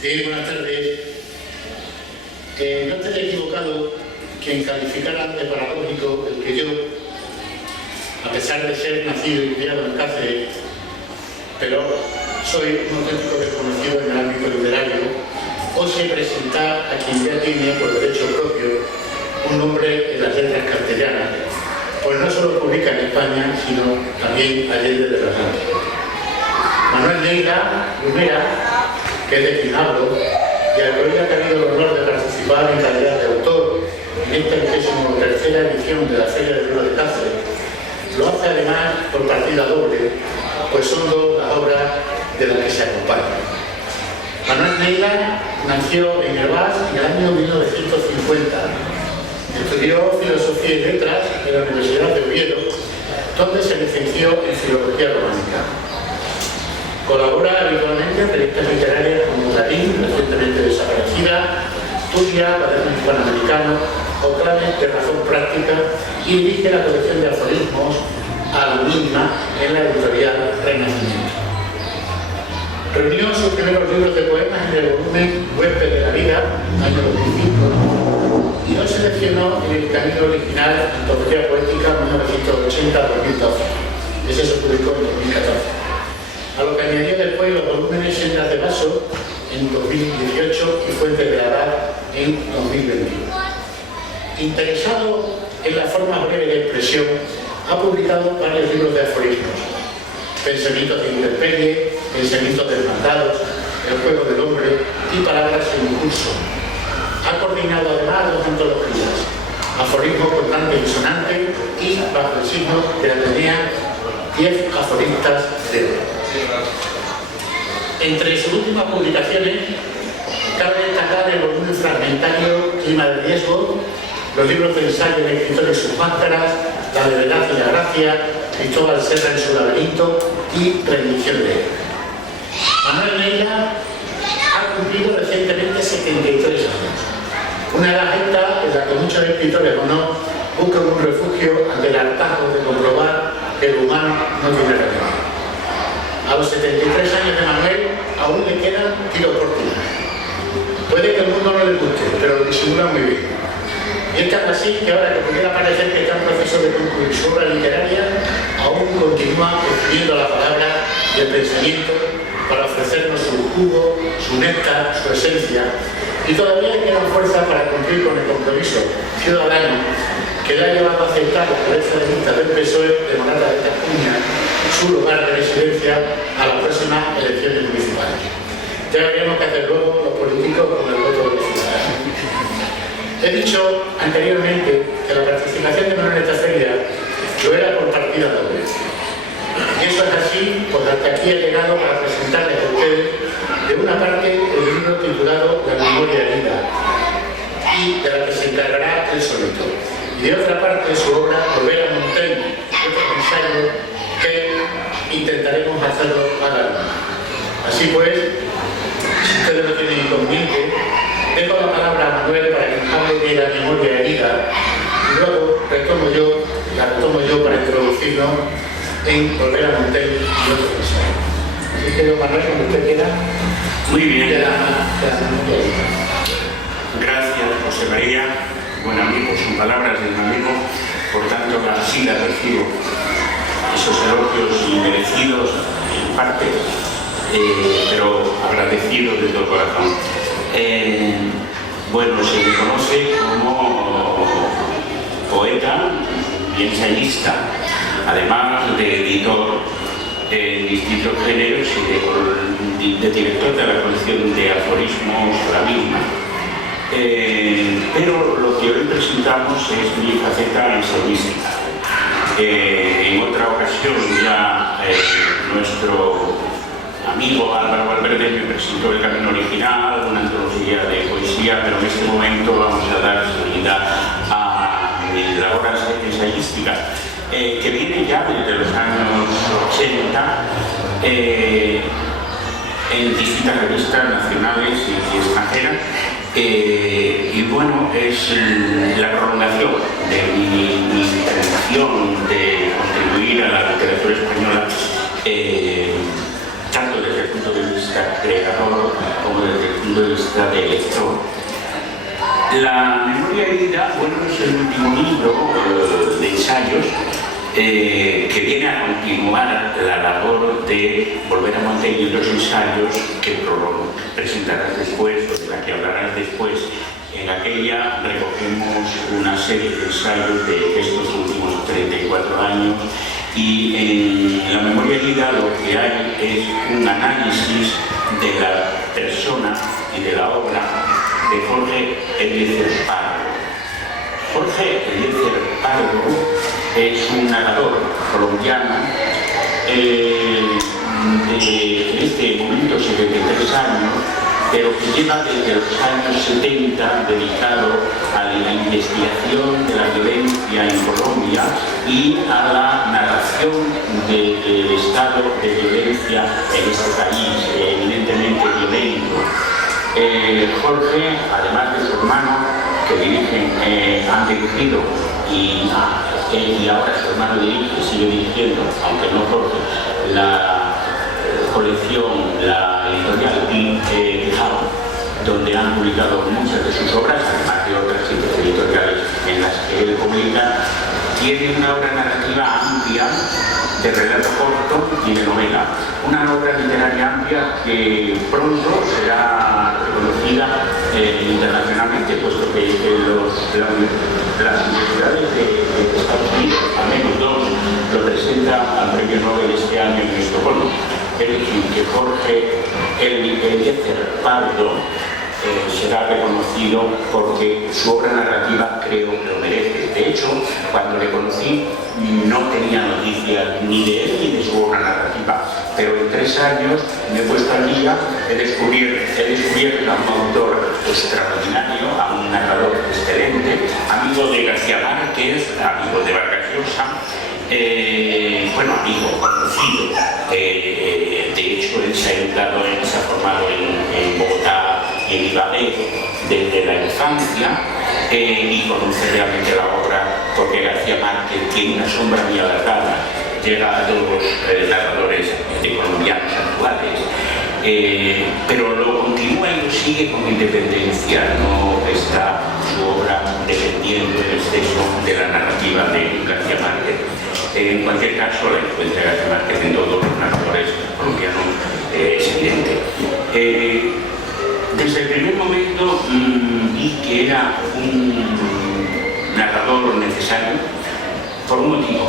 Buenas tardes. No estaría equivocado quien calificara de paradójico el que yo, a pesar de ser nacido y criado en Cáceres, pero soy un auténtico desconocido en el ámbito literario, ose presentar a quien ya tiene, por derecho propio, un nombre en las letras castellanas, pues no solo publica en España, sino también allende de los Andes. Manuel Neila Lumera, que es de quien hablo, y al que hoy ha tenido el honor de participar en calidad de autor en esta 23ª edición de la Feria del Libro de Cáceres, lo hace además por partida doble, pues son dos las obras de las que se acompañan. Manuel Neila nació en Hervás en el año 1950. Estudió Filosofía y Letras en la Universidad de Oviedo, donde se licenció en Filología Románica. Colabora habitualmente en revistas literarias como Clarín, recientemente desaparecida, Turia, Cuaderno Hispanoamericano o Claves de Razón Práctica, y dirige la colección de aforismos A la Mínima en la editorial Renacimiento. Reunió sus primeros libros de poemas en el volumen Huésped de la Vida, año 2005, y lo seleccionó en el Camino Original, Antología Poética 1980-2012. Ese se publicó en 2014. A lo que añadió después los volúmenes Sendas de Vaso en 2018 y Fuentes de la Edad en 2021. Interesado en la forma breve de expresión, ha publicado varios libros de aforismos: Pensamientos de Intemperie, Pensamientos desmandados, El juego del hombre y Palabras en curso. Ha coordinado además dos antologías: Aforismos Cortante y Sonante y, bajo el signo de la tenía, 10 aforistas de oro. Entre sus últimas publicaciones cabe destacar el volumen fragmentario Clima de Riesgo, los libros de ensayo de escritores y sus máscaras, La levedad y la gracia, Cristóbal Serra en su laberinto y Rendición de él. Manuel Neila ha cumplido recientemente 73 años, una edad alta en la que muchos escritores o no buscan un refugio ante el hartazgo de comprobar que el humano no tiene remedio. A los 73 años de Manuel aún le quedan tiros por tierra. Puede que el mundo no le guste, pero lo disimula muy bien. Y es tan así que ahora que pudiera parecer que está en proceso de concluir su obra literaria, aún continúa escribiendo la palabra y el pensamiento para ofrecernos su jugo, su néctar, su esencia, y todavía le quedan fuerzas para cumplir con el compromiso ciudadano que le ha llevado a aceptar la cabeza de lista del PSOE de Morata de Tajuña, su lugar de residencia, a las próximas elecciones municipales. Ya veremos qué hacer luego los políticos con el voto de los ciudadanos. He dicho anteriormente que la participación de Manuel en esta feria lo era por partida doble. Y eso es así, porque hasta aquí he llegado para presentarles a ustedes, de una parte, el libro titulado La memoria herida, y de la que se encargará el soneto, y de otra parte su obra Volver a Montaigne, otro ensayo que intentaremos hacerlo a la luna. Así pues, si ustedes no tienen inconveniente, dejo la palabra a Manuel para que nos hable de la memoria herida, y luego la retomo yo para introducirnos en Volver a Montaigne y otros ensayos. Así que, Manuel, cuando usted quiera. Muy bien. De la memoria herida. Gracias, José María. Buen amigo, son palabras de un amigo, por tanto así las recibo. Esos elogios inmerecidos en parte, pero agradecidos de todo corazón. Bueno, se me conoce como poeta y ensayista, además de editor en distintos géneros y de director de la colección de aforismos La Misma. Pero lo que hoy presentamos es mi faceta ensayística. En otra ocasión ya nuestro amigo Álvaro Valverde me presentó El Camino Original, una antología de poesía, pero en este momento vamos a dar salida a la obra ensayística, que viene ya desde los años 80 en distintas revistas nacionales y extranjeras. Y bueno, es la prolongación de mi intención de contribuir a la literatura española, tanto tanto desde el punto de vista creador como desde el punto de vista de lector. La memoria herida, bueno, es el último libro de ensayos que viene a continuar la labor de Volver a Montaigne y los ensayos que presentarás después, o de la que hablarás después. En aquella recogemos una serie de ensayos de estos últimos 34 años y en la memoria herida lo que hay es un análisis de la persona y de la obra de Jorge Eliezer Pardo. Jorge Eliezer Pardo es un narrador colombiano de en este momento 73 años, pero que lleva desde los años 70 dedicado a la investigación de la violencia en Colombia y a la narración del estado de violencia en este país, eminentemente violento. Jorge, además de su hermano, que dirigen, han dirigido y ahora su hermano dirige, sigue dirigiendo, aunque no Jorge, la colección, la editorial Quijao, donde han publicado muchas de sus obras, además de otras editoriales en las que él publica. Tiene una obra narrativa amplia, de relato corto y de novela. Una obra literaria amplia que pronto será reconocida internacionalmente, puesto que las universidades de Estados Unidos, al menos dos, lo presentan al Premio Nobel este año en Estocolmo. Es decir, que Jorge Eliezer Pardo será reconocido porque su obra narrativa creo que lo merece. De hecho, cuando le conocí no tenía noticias ni de él ni de su obra narrativa, pero en 3 años me he puesto al día, he descubierto a un autor extraordinario, a un narrador excelente, amigo de García Márquez, amigo de Vargas Llosa, bueno, amigo, conocido. De hecho, él se ha educado, se ha formado en Bogotá y en Ibagué desde la infancia y conoce realmente la obra porque García Márquez tiene una sombra muy alargada, llega a todos los narradores colombianos actuales, pero lo continúa y lo sigue con independencia, no está su obra dependiendo en exceso de la narrativa de García Márquez. En cualquier caso, la influencia de García Márquez en todos los narradores colombianos es evidente. Desde el primer momento vi que era un narrador necesario por un motivo,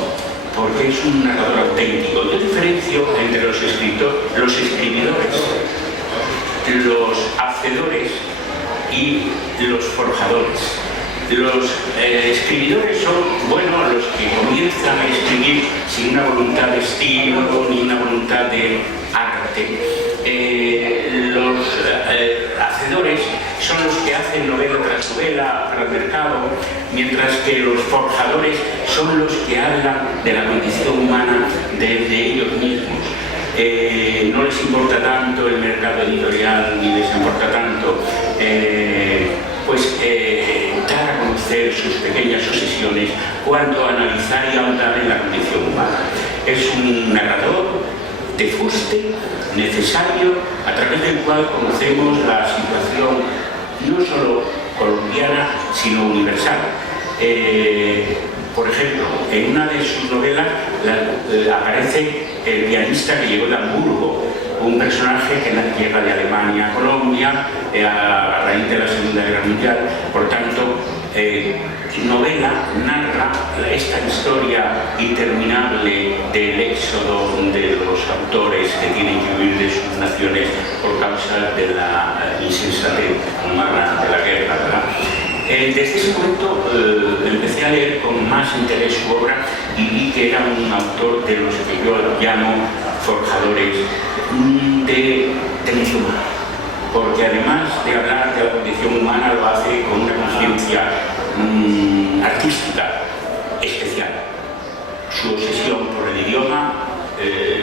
porque es un narrador auténtico. Yo diferencio entre los escribidores, los hacedores y los forjadores. Los escribidores son, bueno, los que comienzan a escribir sin una voluntad de estilo ni una voluntad de arte. Los hacedores son los que hacen novela tras novela para el mercado, mientras que los forjadores son los que hablan de la condición humana desde ellos mismos. No les importa tanto el mercado editorial, ni les importa tanto dar a conocer sus pequeñas obsesiones cuando analizar y ahondar en la condición humana. Es un narrador de fuste necesario a través del cual conocemos la situación no solo colombiana sino universal. Por ejemplo, en una de sus novelas aparece el pianista que llegó de Hamburgo, un personaje que llega de Alemania a Colombia a raíz de la Segunda Guerra Mundial. Por tanto, novela narra esta historia interminable del éxodo de los autores que tienen que huir de sus naciones por causa de la insensatez humana de la guerra, ¿verdad? Desde ese momento empecé a leer con más interés su obra y vi que era un autor de los que yo llamo forjadores de mente humana, porque además de hablar de la condición humana lo hace con una conciencia artística especial. Su obsesión por el idioma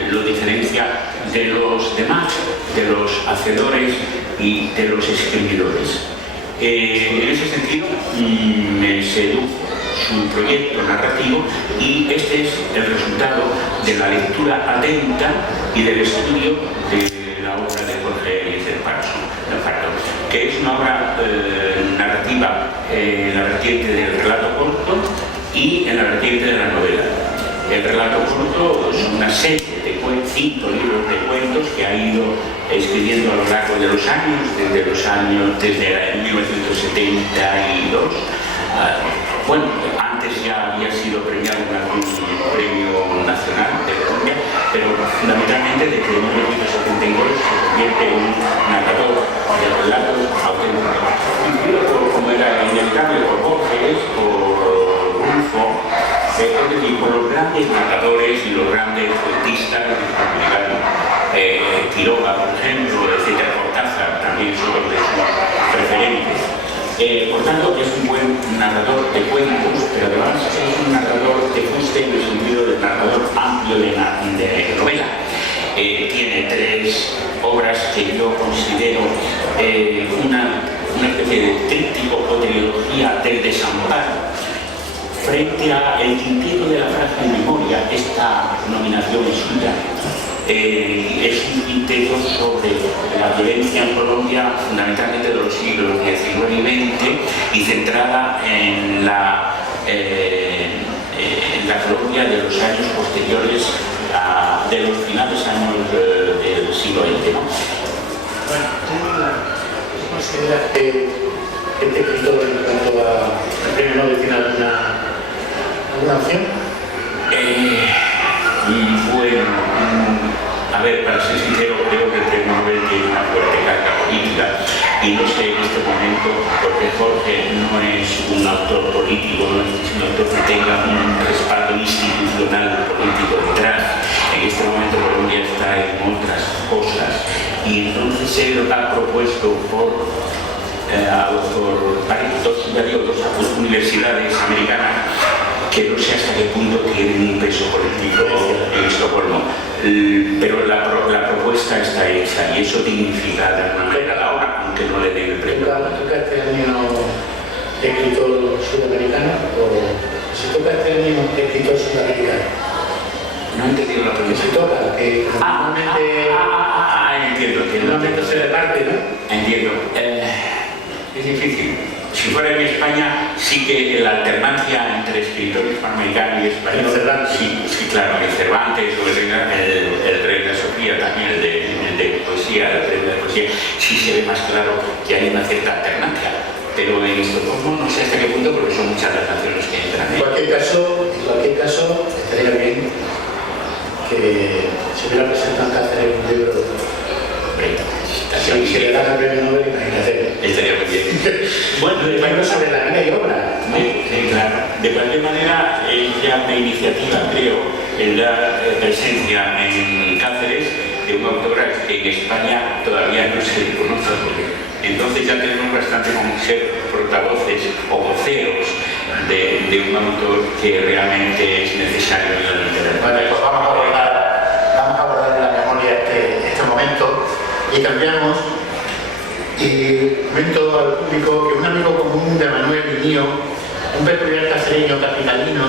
lo diferencia de los demás, de los hacedores y de los escribidores. En ese sentido me sedujo su proyecto narrativo y este es el resultado de la lectura atenta y del estudio de que es una obra narrativa en la vertiente del relato corto y en la vertiente de la novela. El relato corto son una serie de 5 libros de cuentos que ha ido escribiendo a lo largo de los años, desde 1972. Bueno, antes ya había sido premiado en algún premio nacional de Colombia, pero fundamentalmente desde 1972 se convierte en un narrador de relatos auténticos, influido como era inevitable por Borges, por Rulfo, es decir, por los grandes narradores y los grandes cuentistas republicanos. Quiroga, por ejemplo, etcétera, Cortázar también son los de sus referentes. Por tanto, es un buen narrador de cuentos, pero además es un narrador de fuste en el sentido de narrador amplio de novela. Tiene 3 obras que yo considero una especie de tríptico o trilogía del desamparo. Frente a El tintero de la frágil memoria, esta nominación es suya. Es un tintero sobre la violencia en Colombia, fundamentalmente de los siglos XIX y XX, y centrada en la Colombia de los años posteriores de los finales años del siglo XX, ¿no? Bueno, ¿tú consideras que este escritor en cuanto al premio Nobel tiene alguna opción? Bueno, a ver, para ser sincero, creo que el premio Nobel tiene una fuerte carga política y no sé en este momento, porque Jorge no es un autor político, no es un autor que tenga un respaldo institucional político detrás. En este momento Colombia está en otras cosas y entonces él ha propuesto por dos universidades americanas que no sé hasta qué punto tienen un peso político en Estocolmo, pero la propuesta está hecha y eso dignifica de alguna manera la obra, aunque no le den el premio. ¿Toca este año escritor sudamericano o si toca este año escritor sudamericano? No he entendido la pregunta. Si toca, que normalmente entiendo. Se reparte, ¿no? Entiendo. Es difícil. Si fuera en España, sí que la alternancia entre escritores hispanoamericanos y españoles. Sí, claro, en Cervantes o el Reina Sofía, también el de poesía, el premio de poesía, sí se ve más claro que hay una cierta alternancia. Pero en Estocolmo no sé hasta qué punto, porque son muchas las naciones que entran. En cualquier caso, estaría bien que se hubiera presentado en Cáceres un libro. Si se le da el premio Nobel, imagínate. Estaría muy bien. Bueno, sobre la vida y obra. Sí, claro. De cualquier manera, ya una iniciativa, creo, en la presencia en Cáceres de una autora que en España todavía no se le conoce. Entonces ya tenemos bastante como ser portavoces o voceros de un autor que realmente es necesario en la literatura. Bueno, pues vamos a abordar en la memoria este momento y cambiamos y comento al público que un amigo común de Manuel y mío, un peculiar cacereño capitalino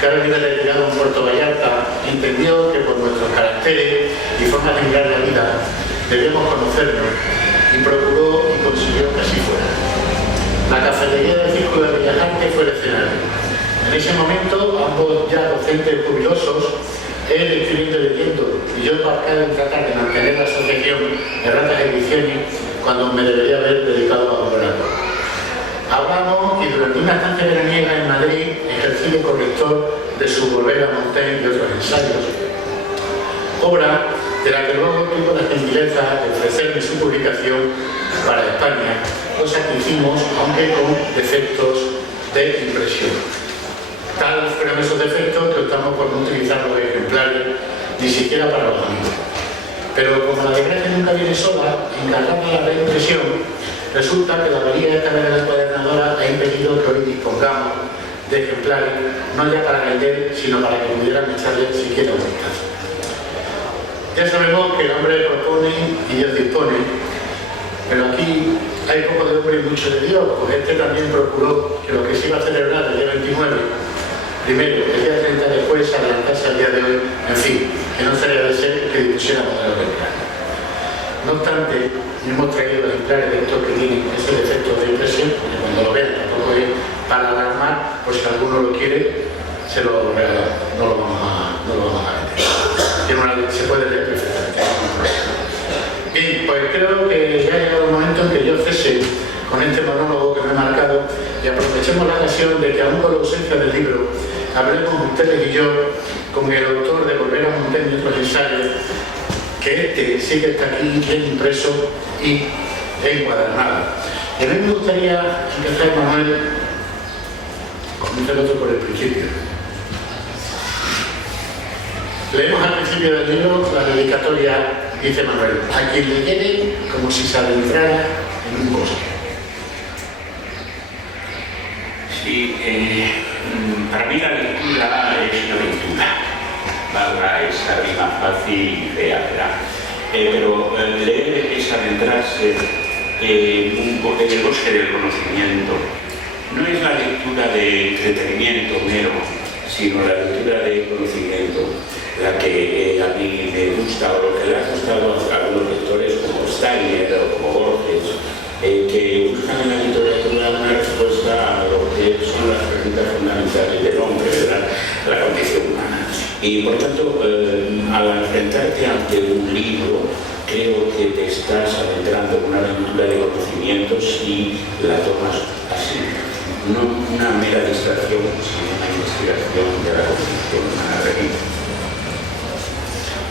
que ahora vive retirado en Puerto Vallarta, entendió que por nuestros caracteres y formas de mirar la vida debemos conocernos y procuró y consiguió que así fuera. La cafetería del Círculo de Bellas Artes fue el escenario. En ese momento, ambos ya docentes jubilosos, él escribiendo y leyendo y yo embarcado en tratar de mantener la asociación de ratas ediciones cuando me debería haber dedicado a obrar. Hablamos y durante una estancia veraniega en Madrid ejercí de corrector de su Volver a Montaigne y otros ensayos. Obra de la que luego tuvo la gentileza de ofrecerme su publicación para España, cosa que hicimos, aunque con defectos de impresión. Tal fueron esos defectos que optamos por no utilizar los ejemplares, ni siquiera para los amigos. Pero como la desgracia nunca viene sola, encargada la reimpresión, resulta que la avería de esta manera encuadernadora ha impedido que hoy dispongamos de ejemplares, no ya para vender, sino para que pudieran echarle siquiera un vistazo. Ya sabemos que el hombre propone y Dios dispone, pero aquí hay poco de hombre y mucho de Dios, pues este también procuró que lo que se iba a celebrar el día 29, primero, el día 30 después, adelantarse al día de hoy, en fin, que no sería de ser que dispusiéramos de lo que. No obstante, y hemos traído ejemplares de estos que tienen ese defecto de impresión, que cuando lo vean tampoco es para alarmar, por si alguno lo quiere, no lo vamos a meter. Se puede leer perfectamente. Bien, pues creo que ya ha llegado el momento en que yo cese con este monólogo que me he marcado y aprovechemos la ocasión de que, aún con la ausencia del libro, hablemos ustedes y yo con el autor de Volver a Montaigne y otros ensayos, que sí que está aquí bien impreso y encuadernado. Y a mí me gustaría empezar, Manuel, comenzar otro por el principio. Leemos al principio del libro la dedicatoria, dice Manuel: a quien le llegue como si se adentrara en un bosque. Sí, para mí la lectura es una aventura, valga esa rima fácil y fea, ¿verdad? Pero leer es adentrarse en el bosque del conocimiento. No es la lectura de entretenimiento mero, sino la lectura de conocimiento, la que a mí me gusta, o lo que le ha gustado a algunos lectores como Steiner o como Borges, que buscan en la literatura una respuesta a lo que son las preguntas fundamentales del hombre, ¿verdad? La condición humana. Y por tanto, al enfrentarte ante un libro, creo que te estás adentrando en una aventura de conocimientos y la tomas así. No una mera distracción, sino una investigación de la condición humana.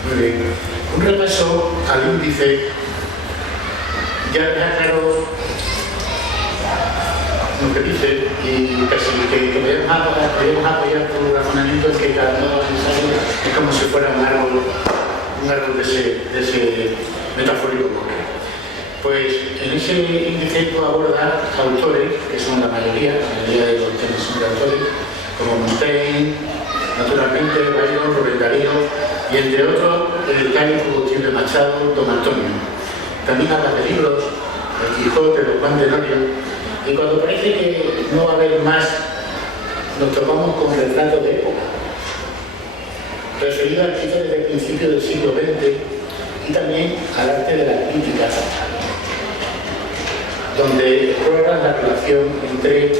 Muy bien. Un repaso al índice ya deja claro lo que dice, y casi que podemos apoyar tu razonamiento, es que cada nuevo ensayo es como si fuera un árbol de ese metafórico bosque. Pues en ese índice tú abordas autores, que son la mayoría de los temas son de autores, como Montaigne, naturalmente Byron, Rubén Darío, y entre otros el Cáliz, Combustible Machado, Don Antonio. También hablas de libros, el Quijote, los Juan Tenorio, y cuando parece que no va a haber más, nos topamos con retratos de época, referido al Quijote desde el principio del siglo XX y también al arte de la crítica, donde exploran la relación entre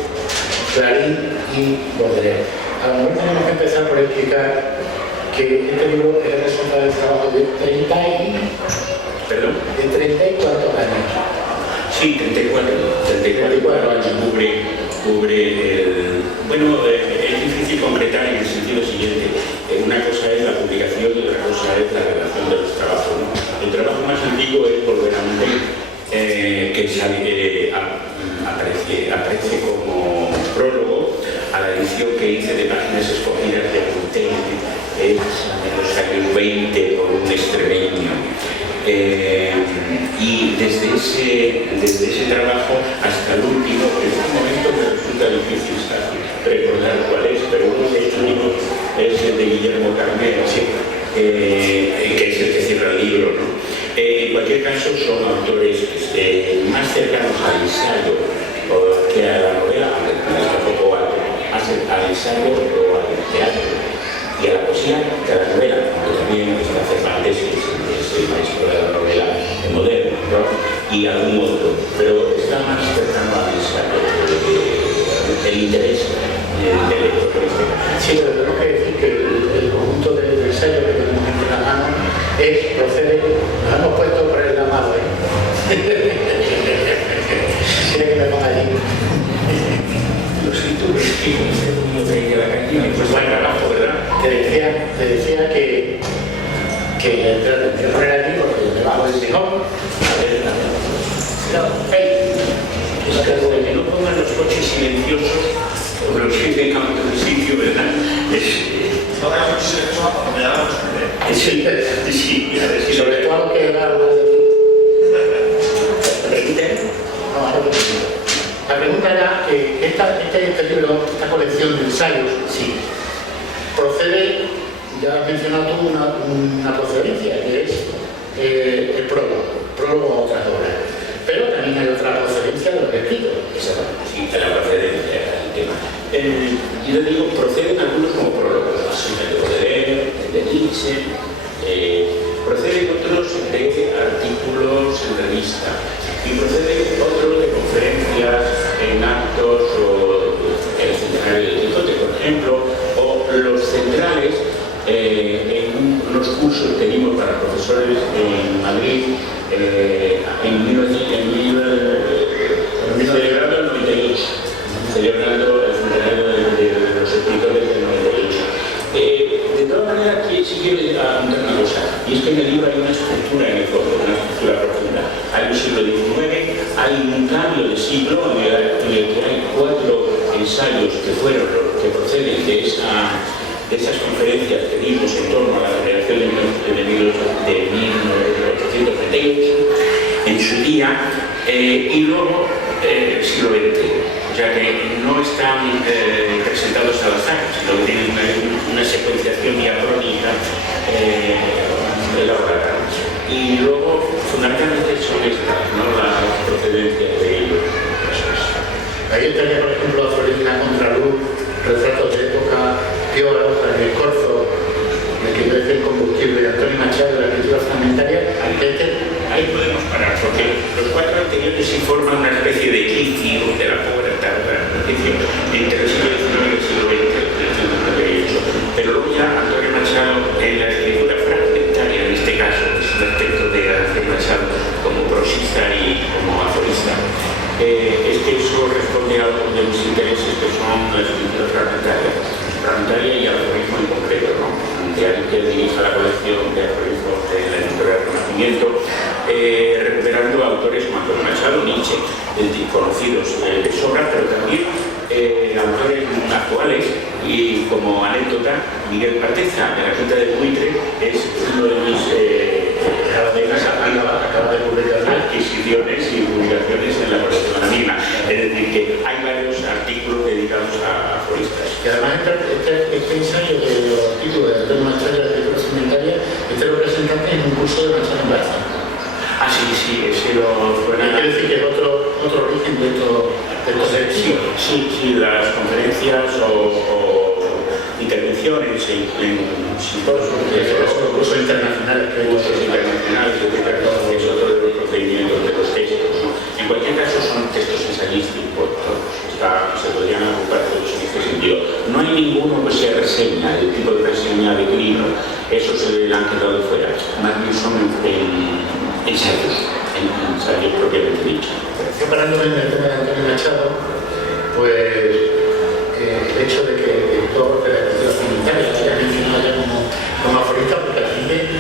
Clarín y Baudelaire. A lo mejor tenemos que empezar por explicar que este libro es el resultado del trabajo de 30 y cuántos años. Sí, 34 años. Cubre el... Bueno, es difícil concretar en el sentido siguiente. Una cosa es la publicación y otra cosa es la relación de los trabajos, ¿no? El trabajo más antiguo es Volver a Montaigne, que aparece como prólogo a la edición que hice de Páginas Escogidas de Montaigne, en los años 20 por un extremeño. Y desde ese trabajo hasta el último, en un momento me resulta difícil recordar cuál es, pero uno de estos libros es el de Guillermo Carmelo, que es el que cierra el libro, ¿no? En cualquier caso, son autores más cercanos al ensayo que a la novela, aunque está un poco alto, más al ensayo o al teatro y a la poesía que a la novela, aunque también está Cervantes, que es el maestro de la novela moderna, ¿no? Y algún otro, pero está más cercano al ensayo, el interés del lector por este caso. Sí, pero tenemos que decir que el conjunto del ensayo que tenemos entre las manos procede, nos hemos puesto por el amado, ¿Quiere que me ponga allí? Lo siento, pero es que este mundo de la calle pues va abajo, ¿verdad? Te decía que te poner aquí porque debajo del tejón. Que no pongan los coches silenciosos o los que tengan otro sitio, ¿verdad? No hay coches silenciosos para que me hagan los Sí, a ver si sobre todo lo que da más la pregunta era que este libro, esta colección de ensayos, sí, procede, ya has mencionado tú una procedencia, que es el prólogo a otras obras. Pero también hay otra procedencia de los escritos. Sí, de la procedencia del tema. Yo le digo, proceden algunos como prólogos, el de Baudelaire, el de Nietzsche, proceden otros de artículos en revista y proceden otros de conferencias en actos o el centenario del Quijote, por ejemplo, o los centrales en unos cursos que dimos para profesores en Madrid celebrando el 98, celebrando el centenario de los escritores del 98. De todas maneras, sí quiero apuntar una cosa, y es que en el libro hay una estructura en el fondo, una estructura profunda. Hay un siglo XIX, hay un cambio de siglo en el que hay 4 ensayos que proceden de esas conferencias que dimos en torno a la generación de 1838 en su día, y luego siglo XX. O sea que no están presentados al azar, sino que tienen una secuenciación diacrónica elaborada. Y luego, fundamentalmente, son estas, ¿no?, las procedencias de ellos. Ahí estaría, por ejemplo, a Florina Contraluz, retratos de época, Pío Baroja en el Corzo, el que parece el combustible de Antonio Machado de la escritura fragmentaria. Ahí podemos parar, porque los 4 anteriores sí forman una especie de equilibrio de la pobre tarda entre el siglo XIX y el siglo XX, el siglo XVIII. Pero luego ya Antonio Machado, en la escritura fragmentaria, en este caso, es un aspecto de Antonio Machado como prosista y como aforista, es que eso responde a uno de mis intereses, que son la escritura fragmentaria y el aforismo en concreto, ¿no? De alguien que dirija la colección de aforismos de la editorial Renacimiento, recuperando autores como Antonio Machado, Nietzsche, conocidos de sobra, pero también autores actuales. Y como anécdota, Miguel Pateza, de la Quinta del Buitre, es uno de mis acaba de publicar adquisiciones y publicaciones en la colección anónima. Es decir, que hay varios artículos dedicados a aforistas. Y además este ensayo de los artículos de Antonio Machado de la escritura fragmentaria, este lo presentaste en un curso de Machado en Barça. Ah, sí, ese lo suena. Quiere decir que es otro origen de estos textos. Sí, las conferencias o intervenciones en simposios, cursos internacionales, que es otro de los procedimientos de los textos, ¿no? En cualquier caso son textos ensayísticos, se podrían agrupar todos en este sentido. No hay ninguno que se reseña, el tipo de reseña de libro, eso se le han quedado fuera. Más bien son ensayos propiamente dichos. Comparándome en el tema de Antonio Machado, pues el hecho de que el autor de la escritura fragmentaria se haya mencionado ya como aforista, porque la gente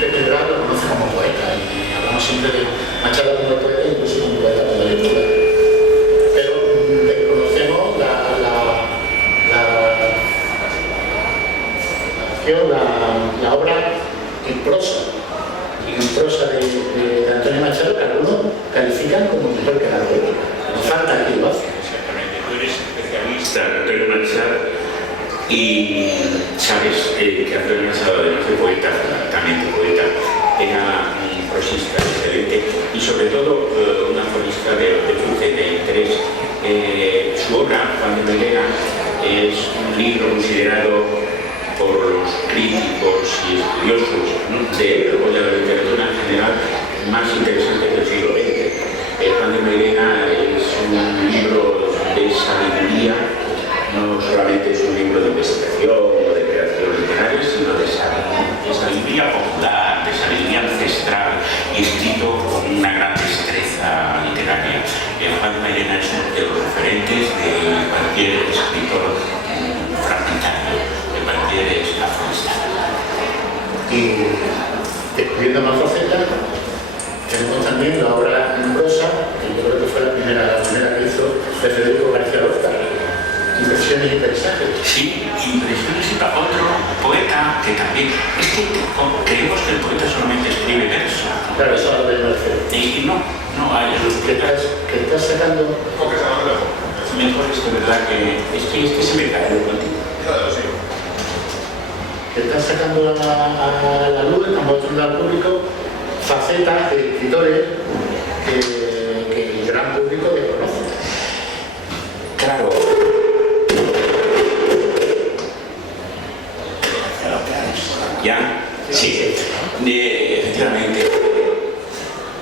general lo conoce como poeta, y hablamos siempre de Machado como poeta, incluso como poeta de la lectura. Pero desconocemos la obra en prosa. Y en prosa de Antonio Machado, que algunos califican como mejor que la poética. Nos falta aquí lo hace. Exactamente, tú eres especialista en Antonio Machado y sabes que Antonio Machado, además de poeta, fundamentalmente poeta, era un prosista excelente y sobre todo una aforista de interés. Su obra, Juan de Melena, es un libro considerado por los críticos y estudiosos de él o de la literatura en general más interesante del siglo XX. Juan de Melena es un libro de sabiduría, no solamente es un libro de investigación o de creación literaria, sino de sabiduría popular, de sabiduría ancestral, y escrito con una gran destreza literaria. Juan de Melena es uno de los referentes de cualquier escritor fragmentario, de cualquier aforista. Y descubriendo más facetas, tenemos también la obra en prosa, que yo creo que fue la primera que hizo de Federico García Lorca, Impresiones y paisajes. Sí, Impresiones y paisajes. Otro poeta que también... Es que creemos que el poeta solamente escribe verso. Claro, eso es lo que yo me refiero. Y no, hay los que estás sacando... Mejor es que verdad que este se me cae de contigo. Que estás sacando a la luz, estamos mostrando al público facetas de escritores que el gran público desconoce. Claro. ¿Ya? Sí.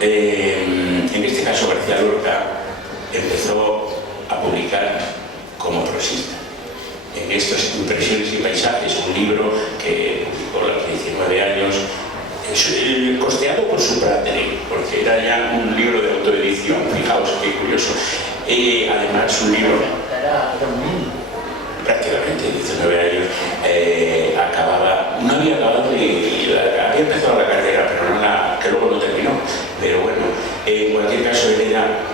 En este caso García Lorca empezó a publicar como prosista. En estos Impresiones y Paisajes, un libro que publicó a los 19 años, costeado por su padre, porque era ya un libro de autoedición, fijaos qué curioso. Además, un libro, prácticamente 19 años, no había acabado había empezado la carrera, pero que luego no terminó. Pero bueno, en cualquier caso,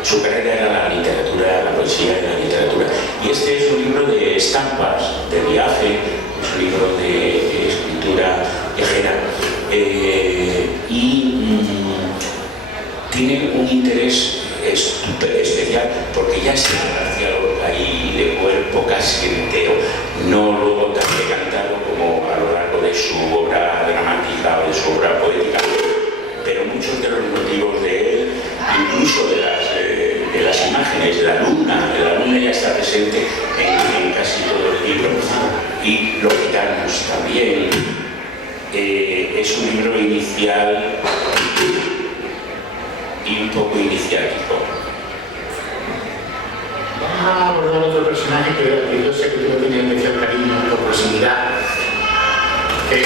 su carrera era la literatura, la poesía y la literatura. Y este es un libro de estampas, de viaje, es un libro de escritura viajera. Tiene un interés especial porque ya se García Lorca ahí de cuerpo casi entero, no luego tan decantado como a lo largo de su obra dramática o de su obra poética, pero muchos de los motivos de él, incluso de las imágenes, la luna ya está presente en casi todo el libro, y los gitanos también. Es un libro inicial y un poco iniciático. Vamos a abordar otro personaje que yo sé que tú tienes especial cariño o proximidad, que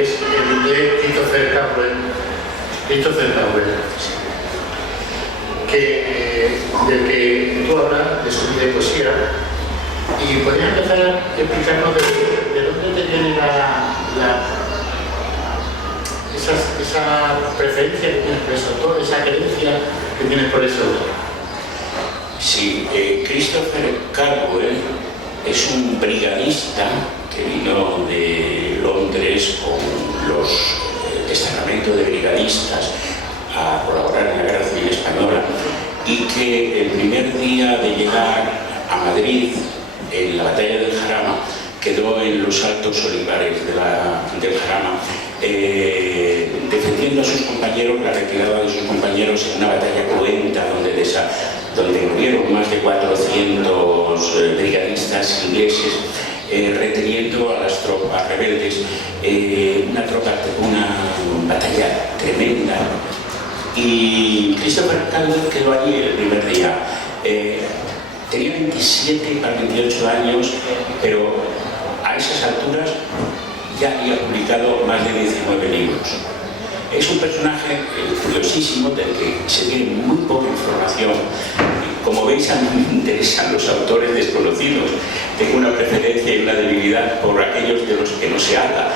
es el de Christopher Cowell, del que tú hablas de su vida y poesía, y podrías empezar a explicarnos de dónde te viene esa preferencia que tienes por ese autor, esa creencia que tienes por ese autor. Sí, Christopher Cowell es un brigadista que vino de Londres con el destacamento de brigadistas a colaborar en la Guerra Civil Española, y que el primer día de llegar a Madrid, en la batalla del Jarama, quedó en los altos olivares del Jarama, defendiendo a sus compañeros, la retirada de sus compañeros en una batalla cruenta donde murieron más de 400 brigadistas ingleses, reteniendo a las tropas rebeldes, una batalla tremenda. Y Christopher Cowell quedó allí el primer día. Tenía 27 para 28 años, pero a esas alturas ya había publicado más de 19 libros. Es un personaje curiosísimo del que se tiene muy poca información. Como veis, a mí me interesan los autores desconocidos. Tengo una preferencia y una debilidad por aquellos de los que no se habla,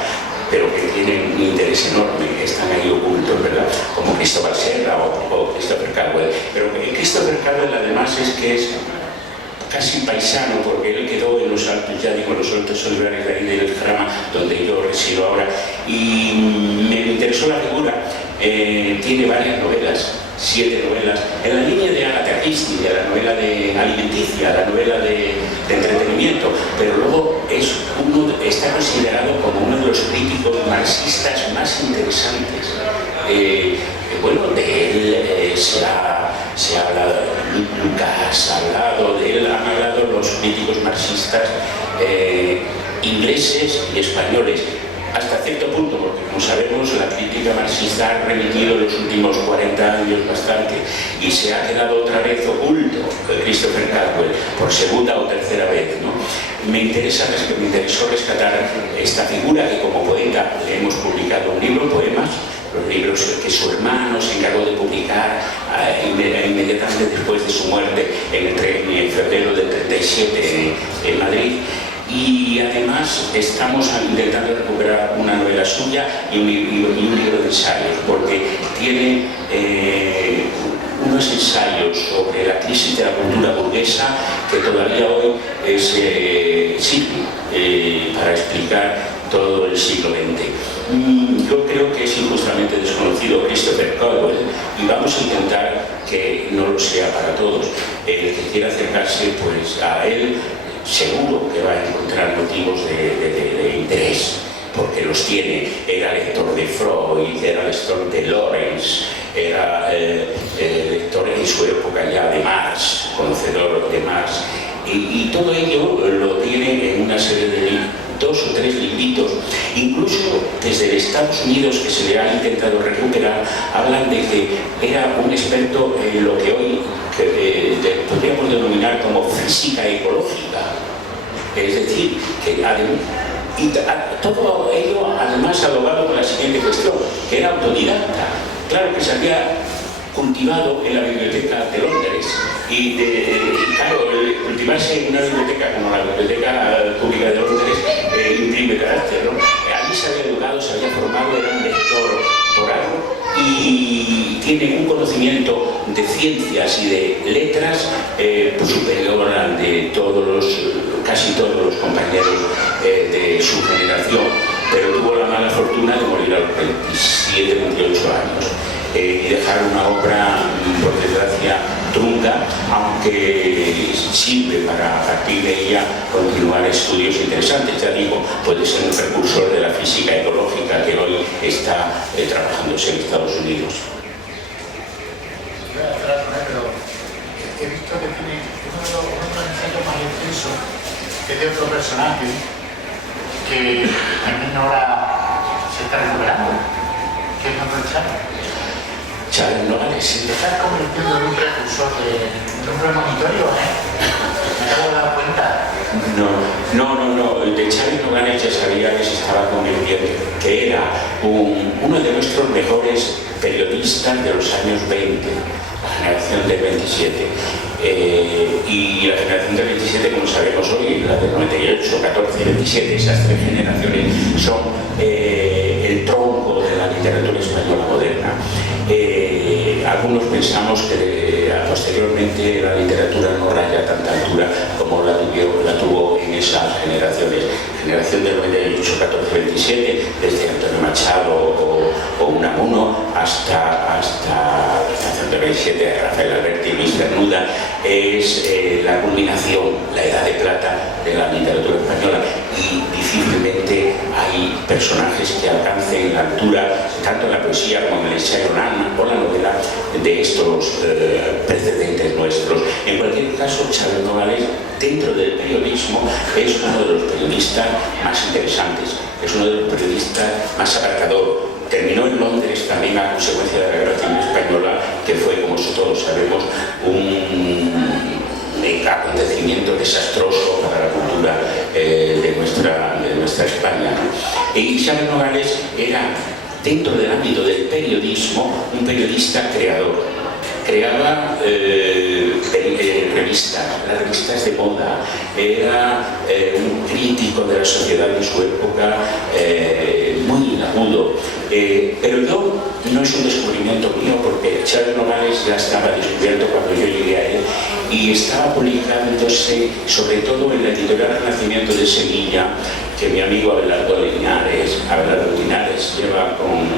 pero que tienen un interés enorme, están ahí ocultos, ¿verdad? Como Cristóbal Serra o Christopher Cowell. Pero Christopher Cowell, además, es que es casi paisano, porque él quedó en los altos, ya digo, los altos olivares de ahí del Jarama, donde yo resido ahora, y me interesó la figura. Tiene varias novelas, 7 novelas, en la línea de Agatha Christie, de la novela de alimenticia, la novela de entretenimiento, pero luego está considerado como uno de los críticos marxistas más interesantes. Bueno, de él se ha hablado, Lucas ha hablado de él, han hablado los críticos marxistas ingleses y españoles, hasta cierto punto, porque como sabemos la crítica marxista ha remitido en los últimos 40 años bastante, y se ha quedado otra vez oculto Christopher Cowell por segunda o tercera vez, ¿no? Me interesó rescatar esta figura, que como poeta le hemos publicado un libro, poemas, los libros que su hermano se encargó de publicar inmediatamente después de su muerte en febrero del 37 en Madrid. Y además estamos intentando recuperar una novela suya y un libro de ensayos, porque tiene unos ensayos sobre la crisis de la cultura burguesa que todavía hoy sirve para explicar todo el siglo XX. Yo creo que es injustamente desconocido Christopher Cowell, y vamos a intentar que no lo sea para todos. El que quiera acercarse pues a él seguro que va a encontrar motivos de interés, porque los tiene. Era lector de Freud, era lector de Lorenz, era lector en su época ya de Marx, conocedor de Marx, y todo ello lo tiene en una serie 2 o 3 libritos. Incluso desde Estados Unidos, que se le ha intentado recuperar, hablan de que era un experto en lo que hoy podríamos denominar como física ecológica. Es decir, que todo ello además abogado con la siguiente cuestión, que era autodidacta. Claro que se había cultivado en la biblioteca de Londres y claro, cultivarse en una biblioteca como la Biblioteca Pública de Londres imprime carácter, ¿no? Allí se había educado, se había formado, era un lector dorado y tiene un conocimiento de ciencias y de letras superior al de casi todos los compañeros de su generación, pero tuvo la mala fortuna de morir a los 27, 28 años. Y dejar una obra, por desgracia, trunca, aunque sirve para, a partir de ella, continuar estudios interesantes. Ya digo, puede ser un precursor de la física ecológica que hoy está trabajándose en Estados Unidos. He visto que tiene uno de los ensayos más extensos, que es de otro personaje, que también ahora se está recuperando, que es Manuel Chávez. Chávez Nogales, sí. Te estás convirtiendo en un precursor de un premonitorio, ¿eh? Me acabo de dar cuenta. No. De Chávez Nogales ya sabía que se estaba convirtiendo, que era uno de nuestros mejores periodistas de los años 20, la generación del 27. Y la generación del 27, como sabemos hoy, la del 98, 14 y 27, esas 3 generaciones son el tronco de la literatura española moderna. Algunos pensamos que posteriormente la literatura no raya tanta altura como la tuvo en esas generaciones. Generación del 98, 14, 27, desde Antonio Machado o Unamuno hasta generación del 27, Rafael Alberti y Luis Cernuda, es la culminación, la edad de plata de la literatura española, y difícilmente hay personajes que alcancen la altura, tanto en la poesía como en el ensayo o la novela, de estos precedentes nuestros. En cualquier caso, Chávez Nogales, dentro del periodismo, es uno de los periodistas más interesantes, es uno de los periodistas más abarcador. Terminó en Londres también a consecuencia de la Guerra Civil Española, que fue, como todos sabemos, un acontecimiento desastroso para la cultura de nuestra España, ¿no? Y Chávez Nogales era, dentro del ámbito del periodismo, un periodista creador. Creaba revistas, las revistas de moda, era un crítico de la sociedad de su época, muy agudo. Pero no es un descubrimiento mío, porque Chávez Nogales ya estaba descubierto cuando yo llegué a él y estaba publicándose sobre todo en la editorial Renacimiento de Sevilla, que mi amigo Abelardo Linares lleva con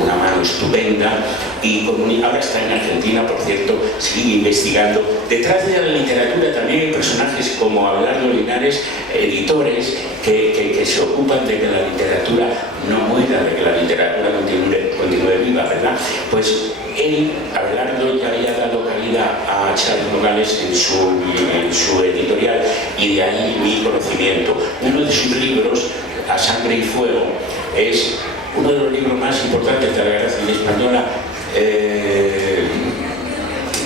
una mano estupenda, y ahora está en Argentina, por cierto, sigue investigando. Detrás de la literatura también hay personajes como Abelardo Linares, editores que se ocupan de que la literatura no muera, de que la literatura continúe viva, ¿verdad? Pues él, Abelardo, ya había dado cabida a Chávez Nogales en su editorial, y de ahí mi conocimiento. Uno de sus libros, A Sangre y Fuego, es uno de los libros más importantes de la Guerra Civil Española.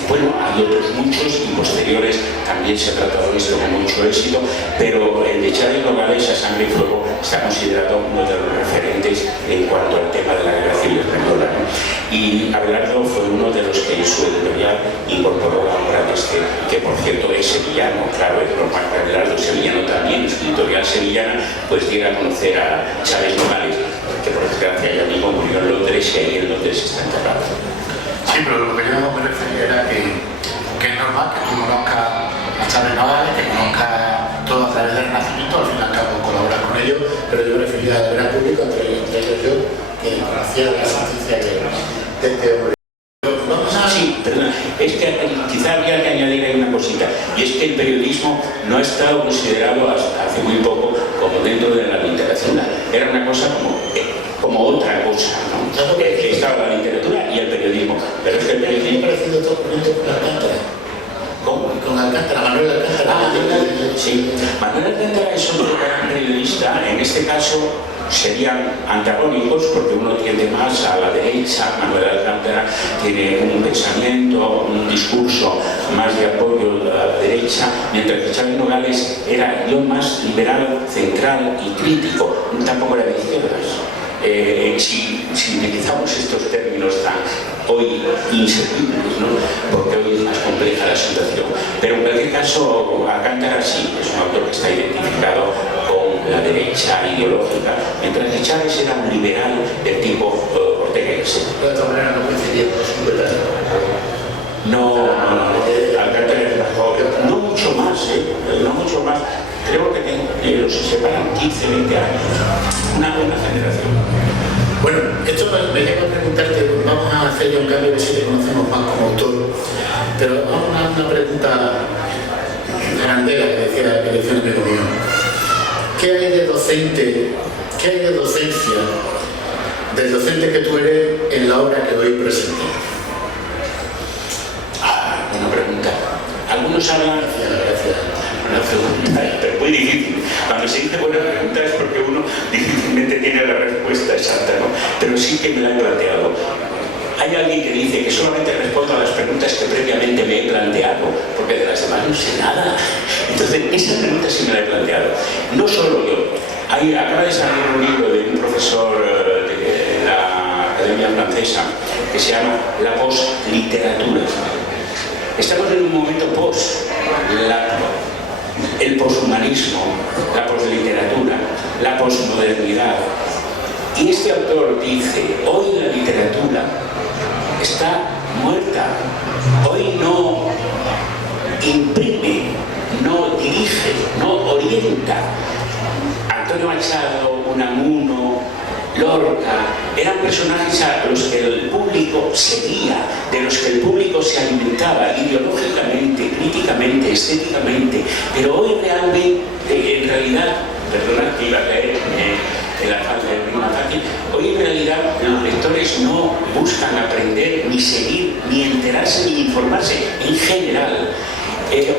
Bueno, hay otros muchos y posteriores también se ha tratado esto con mucho éxito, pero el de Chávez Nogales, A Sangre y Fuego, está considerado uno de los referentes en cuanto al tema de la Guerra Civil Española, ¿no? Y Abelardo fue uno de los que en su editorial incorporó la obra de que por cierto es sevillano. Claro, es normal que Abelardo, sevillano también, en su editorial sevillana, pues llega a conocer a Chávez Nogales, que por desgracia ya digo murió en Londres, y ahí en Londres está enterrado. Sí, pero lo que yo me refería era que es normal que tú conozcas a Chávez Nogales, que conozcas todo a través del Renacimiento, al fin y al cabo colaborar con ellos, pero yo me refería al gran público, entre ellos yo, que conocía la sentencia de este hombre. Sí, perdón, es que quizá había que añadir ahí una cosita, y es que el periodismo no ha estado considerado hasta hace muy poco como dentro de la literatura, era una cosa como otra cosa, ¿no? Que estaba la literatura y el periodismo, pero es que el periodismo... ¿Qué ha parecido todo con Alcántara? ¿Cómo? Con Alcántara, Manuel Alcántara. Sí, Manuel Alcántara es otro gran periodista, en este caso serían antagónicos porque uno tiende más a la derecha. Manuel Alcántara tiene un pensamiento, un discurso más de apoyo a la derecha, mientras que Xavi Nogales era yo más liberal, central y crítico, tampoco era de izquierdas. Si utilizamos estos términos tan hoy inservibles, ¿no? Porque hoy es más compleja la situación, pero en cualquier caso Alcántara sí es un autor que está identificado con la derecha ideológica, mientras que Chávez era un liberal del tipo Ortega y Gasset. De otra manera no coincidía con su verdad. No, Alcántara era joven, no mucho más, no mucho más. Creo que se separan 15, 20 años, una buena generación. Bueno, esto me lleva a preguntarte, vamos a hacer ya un cambio de si te conocemos más como autor, pero vamos a una pregunta grandera que decía un amigo mío. ¿Qué hay de docente, qué hay de docencia, del docente que tú eres en la obra que hoy presento? Buena pregunta. Algunos hablan... Gracias. Una pregunta, pero muy difícil. Cuando se dice buena pregunta es porque uno difícilmente tiene la respuesta exacta, ¿no? Pero sí que me la he planteado. Hay alguien que dice que solamente respondo a las preguntas que previamente me he planteado, porque de las demás no sé nada. Entonces, esa pregunta sí me la he planteado. No solo yo. Acaba de salir un libro de un profesor de la Academia Francesa que se llama La posliteratura. Estamos en un momento el poshumanismo, la posliteratura, la posmodernidad. Y este autor dice, hoy la literatura está muerta, hoy no imprime, no dirige, no orienta. Antonio Machado, Unamuno, Lorca, eran personajes a los que el público seguía, de los que el público se alimentaba ideológicamente, críticamente, estéticamente, pero hoy realmente, en realidad, perdonad que iba a caer en la falta de prima fácil, hoy en realidad los lectores no buscan aprender, ni seguir, ni enterarse, ni informarse en general.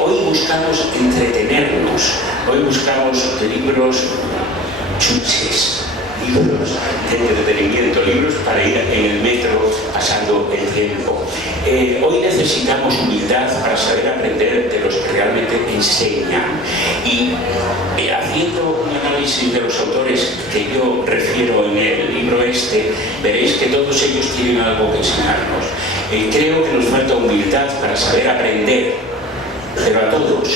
Hoy buscamos entretenernos, hoy buscamos libros chuches, libros de entretenimiento, libros para ir en el metro pasando el tiempo. Hoy necesitamos humildad para saber aprender de los que realmente enseñan. Y haciendo un análisis de los autores que yo refiero en el libro veréis que todos ellos tienen algo que enseñarnos. Creo que nos falta humildad para saber aprender, pero a todos.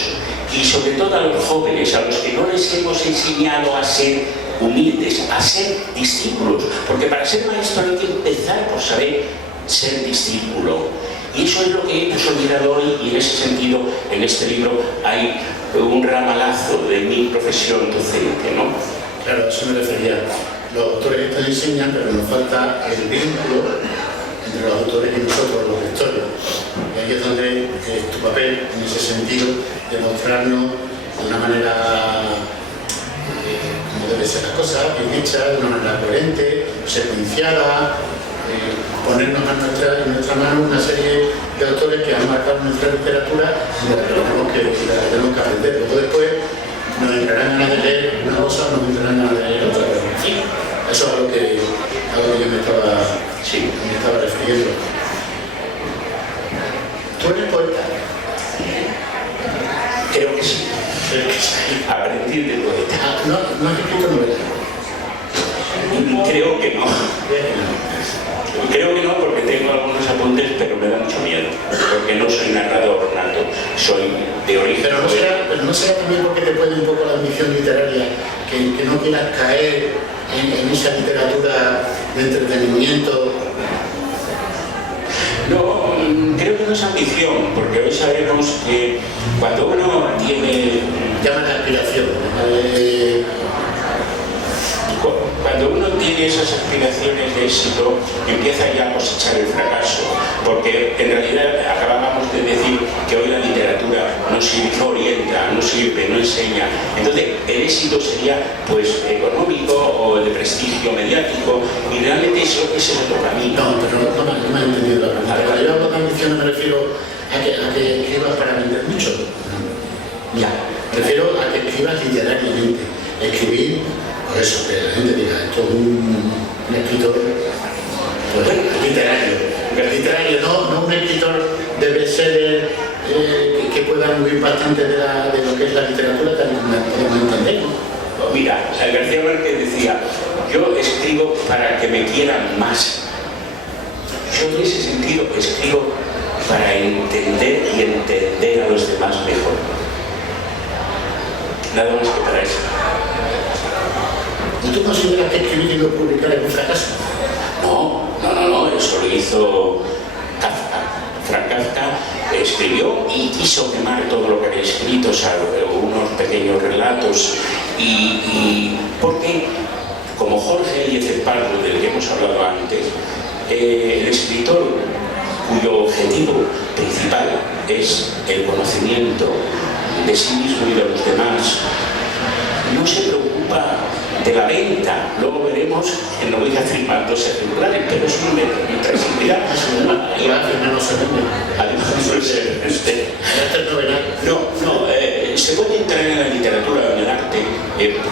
Y sobre todo a los jóvenes, a los que no les hemos enseñado a ser humildes, a ser discípulos, porque para ser maestro hay que empezar por saber ser discípulo, y eso es lo que hemos olvidado hoy. Y en ese sentido, en este libro hay un ramalazo de mi profesión docente, ¿no? Claro, a eso me refería. Los autores te enseñan, pero nos falta el vínculo entre los autores y nosotros, los lectores. Y ahí es donde es tu papel, en ese sentido, de mostrarnos de una manera como debe ser la cosa, bien hecha, de una manera coherente, secuenciada, ponernos en nuestra mano una serie de autores que han marcado nuestra literatura y de la que tenemos que aprender. Luego después nos entrarán ganas de leer una cosa o nos entrarán ganas de leer otra, pero en fin, eso es a lo que yo me estaba refiriendo. ¿Tú eres poeta? Creo que sí. Aprendí de poeta. ¿No has escrito novela? Creo que no. Creo que no, porque tengo algunos apuntes, pero me da mucho miedo, porque no soy narrador nato, soy de origen. Pero no será también porque te puede un poco la ambición literaria, que no quieras caer en esa literatura de entretenimiento. No, creo que no es ambición, porque hoy sabemos que cuando uno tiene... Llama la aspiración. Cuando uno tiene esas aspiraciones de éxito, empieza ya a cosechar el fracaso, porque en realidad acabábamos de decir que hoy la literatura no sirve, no orienta, no sirve, no enseña. Entonces, el éxito sería pues económico o de prestigio mediático, y realmente ese es otro camino. No, pero no me he entendido la pregunta. Cuando yo hablo de ambición me refiero a que ibas para vender mucho. Ya. refiero a que escribas literariamente. Escribir, por eso, que la gente diga, esto es un escritor pues, literario, no un escritor de bestseller que pueda huir bastante de lo que es la literatura, también podemos entender, ¿no? Mira, García Márquez decía, yo escribo para que me quieran más. Yo en ese sentido escribo para entender y entender a los demás mejor. Nada más que para eso. ¿Y tú consideras que escribir y no publicar es un fracaso? No, eso lo hizo Kafka. Franz Kafka escribió y quiso quemar todo lo que había escrito, unos pequeños relatos, y porque, como Jorge Eliezer Pardo, del que hemos hablado antes, el escritor cuyo objetivo principal es el conocimiento de sí mismo y de los demás, no se preocupa de la venta. Luego veremos en Novela firmar 2 ejemplares, pero es una tranquilidad. Se puede entrar en la literatura, en el arte,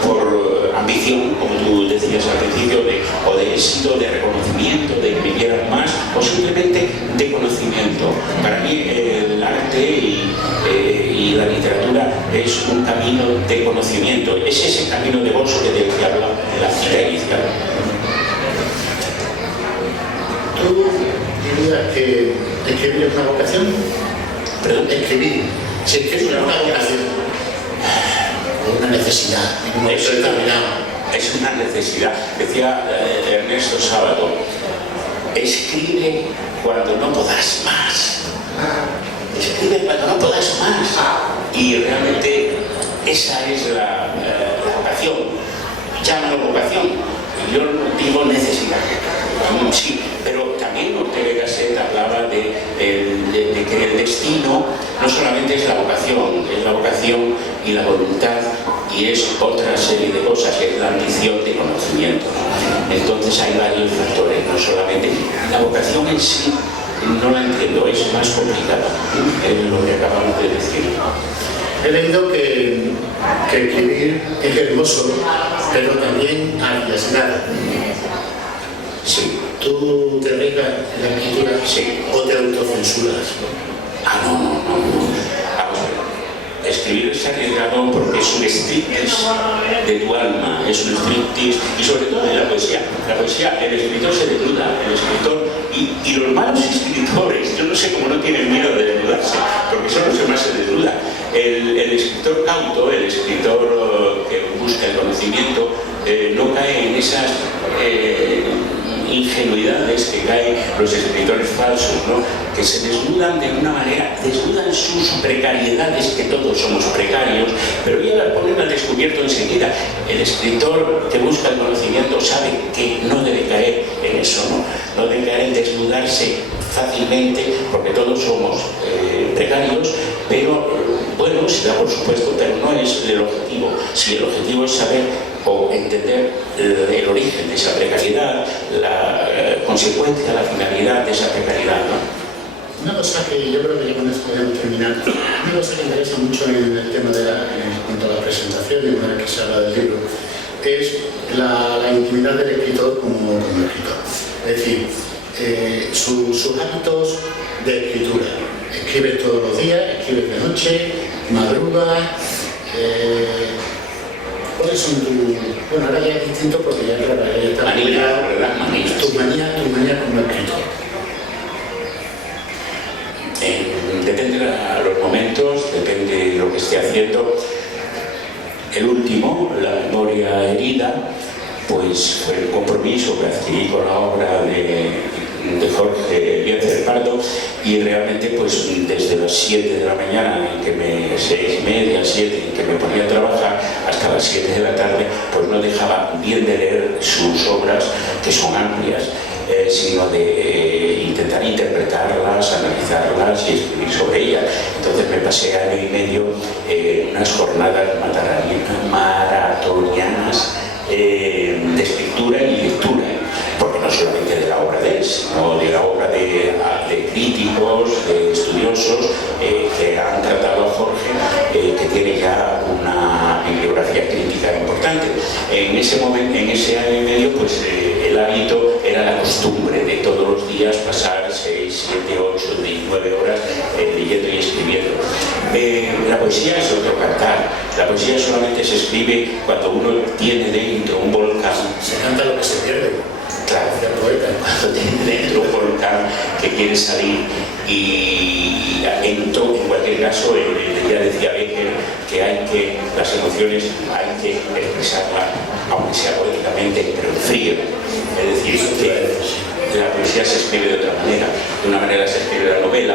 por ambición, como tú decías al principio, o de éxito, de reconocimiento, de que me quieran más, o simplemente de conocimiento. Para mí el arte y la literatura es un camino de conocimiento, es ese camino de gozo del que habla en la cita inicial. ¿Tú dirías que escribir es una vocación? ¿Perdón? Escribir. Si escribir es una vocación o una necesidad en un momento determinado. Es una necesidad. Decía Ernesto Sábato, escribe cuando no podas más. Escribe cuando no podas más. Y realmente esa es la vocación. Llámalo vocación. Yo digo necesidad. Sí, pero también Ortega y Gasset hablaba de que el destino no solamente es la vocación y la voluntad, y es otra serie de cosas, es la ambición de conocimiento. Entonces hay varios factores, no solamente la vocación en sí. No la entiendo, es más complicada, es lo que acabamos de decir. He leído que escribir es hermoso, pero también arriesgado. Sí. ¿Tú te arriesgas en la escritura? Sí. ¿O te autocensuras? No. Vamos a ver. Escribir es arriesgado porque es un striptease de tu alma, es un striptease, y sobre todo de la poesía. La poesía, el escritor se desnuda, el escritor y los malos escritores, yo no sé cómo no tienen miedo de desnudarse, porque son los que más se desnudan. El escritor cauto, el escritor que busca el conocimiento, no cae en esas ingenuidades que caen los escritores falsos, ¿no? Que se desnudan de una manera, desnudan sus precariedades, que todos somos precarios, pero ya las ponen al descubierto enseguida. El escritor que busca el conocimiento sabe que no debe caer en eso, no debe caer en desnudarse fácilmente, porque todos somos precarios, pero bueno, se da por supuesto, pero no es el objetivo. Si el objetivo es saber o entender el origen de esa precariedad, la consecuencia, la finalidad de esa precariedad, ¿no? Una cosa que yo creo que ya con esto podemos terminar, una cosa que interesa mucho en el tema en cuanto a la presentación y una vez que se habla del libro, es la intimidad del escritor como escritor. Es decir, sus hábitos de escritura. Escribes todos los días, escribes de noche, madrugas. ¿Cuáles son tus... Bueno, ahora ya es distinto porque ya claro, ya está manías. Tus manías como escritor. Depende de los momentos, depende de lo que esté haciendo. El último, La memoria herida, pues fue el compromiso que adquirí con la obra de Jorge Eliezer Pardo, y realmente pues desde las 7 de la mañana, 6:30, 7, en que me ponía a trabajar, hasta las 7 de la tarde, pues no dejaba bien de leer sus obras, que son amplias, sino de intentar interpretarlas, analizarlas y escribir sobre ellas. Entonces me pasé año y medio unas jornadas maratonianas de escritura y lectura, porque no solamente de la obra de él, sino de la obra de críticos, de estudiosos que han tratado a Jorge, que tiene ya una En ese momento, en ese año y medio, pues el hábito era la costumbre de todos los días pasar 6, 7, 8, 9 horas leyendo y escribiendo. La poesía es otro cantar. La poesía solamente se escribe cuando uno tiene dentro un volcán. Se canta lo que se pierde. Claro, cuando tiene dentro un volcán que quiere salir. Y en cualquier caso, ya decía Becker que las emociones hay que expresarlas, aunque sea poéticamente, pero en frío. Es decir, que la poesía se escribe de otra manera. De una manera se escribe la novela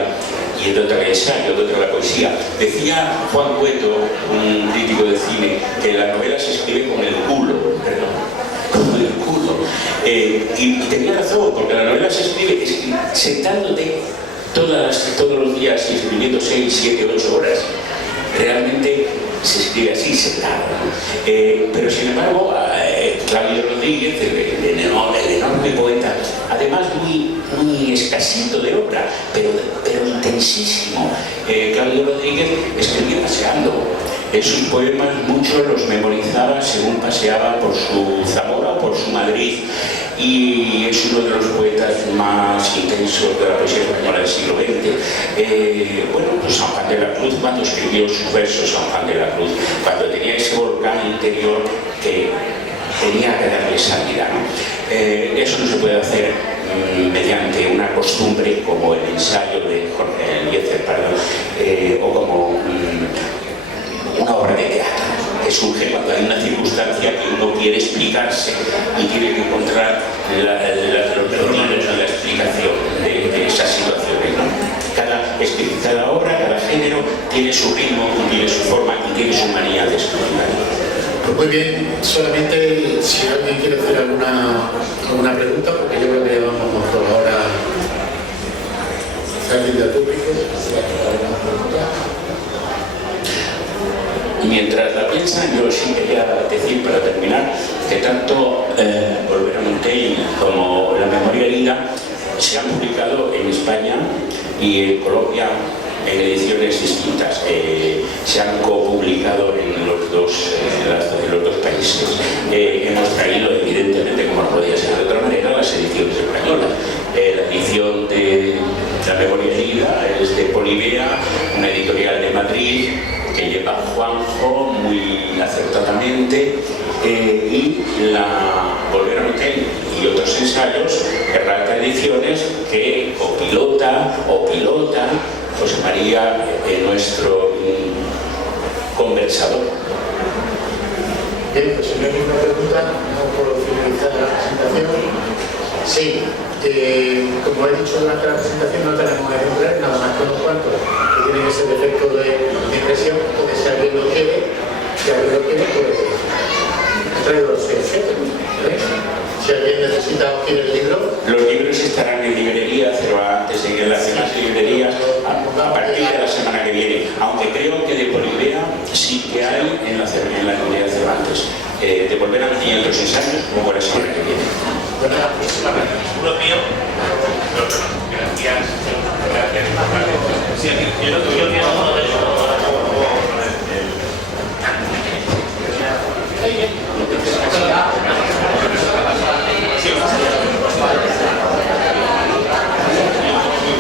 y de otra el ensayo, de otra la poesía. Decía Juan Cueto, un crítico de cine, que la novela se escribe con el culo, con el culo. Y tenía razón, porque la novela se escribe sentándote todos los días y escribiendo 6, 7, 8 horas. Realmente se escribe así, sentado. Pero sin embargo, Claudio Rodríguez, el enorme poeta, además muy escasito de obra, pero intensísimo. Claudio Rodríguez escribía paseando. Sus poemas muchos los memorizaba según paseaba por su Zamora o por su Madrid, y es uno de los poetas más intensos de la poesía española del siglo XX. Bueno, pues San Juan de la Cruz, cuando escribió sus versos, San Juan de la Cruz, cuando tenía ese volcán interior que tenía que darle salida, ¿no? Eso no se puede hacer mediante una costumbre como el ensayo de Jorge Eliezer, o como una obra de teatro que surge cuando hay una circunstancia que uno quiere explicarse y tiene que encontrar los motivos de la explicación de esas situaciones, ¿no? Cada obra, cada género tiene su ritmo, tiene su forma y tiene su manía de explicar. Pues muy bien, solamente si alguien quiere hacer alguna pregunta, porque yo creo que llevamos por ahora salir del público. Mientras la piensan, yo sí quería decir, para terminar, que tanto Volver a Montaigne como La memoria herida se han publicado en España y en Colombia en ediciones distintas. Se han copublicado en los dos países. Hemos traído, evidentemente, como no podía ser de otra manera, las ediciones españolas. La edición de La memoria herida es de Polibea, una editorial de Madrid, que lleva Juanjo muy acertadamente, y la Volver a Montaigne y otros ensayos, Errata Ediciones, que pilota José María, nuestro conversador. Bien, pues si no hay ninguna pregunta, no puedo finalizar la presentación. Sí, como he dicho en la presentación, no tenemos ejemplares, nada más que unos cuantos que tienen ese defecto de impresión, entonces si alguien lo quiere, pues traigo los 6 o 7, ¿vale? Si alguien necesita o quiere el libro. Los libros estarán en librería Cervantes, en las demás librerías, a partir de la semana que viene, aunque creo que de Polibea sí que hay en la librería Cervantes. De Volver a Montaigne y otros ensayos, como la semana que viene. Bueno, uno mío, gracias. Sí, yo no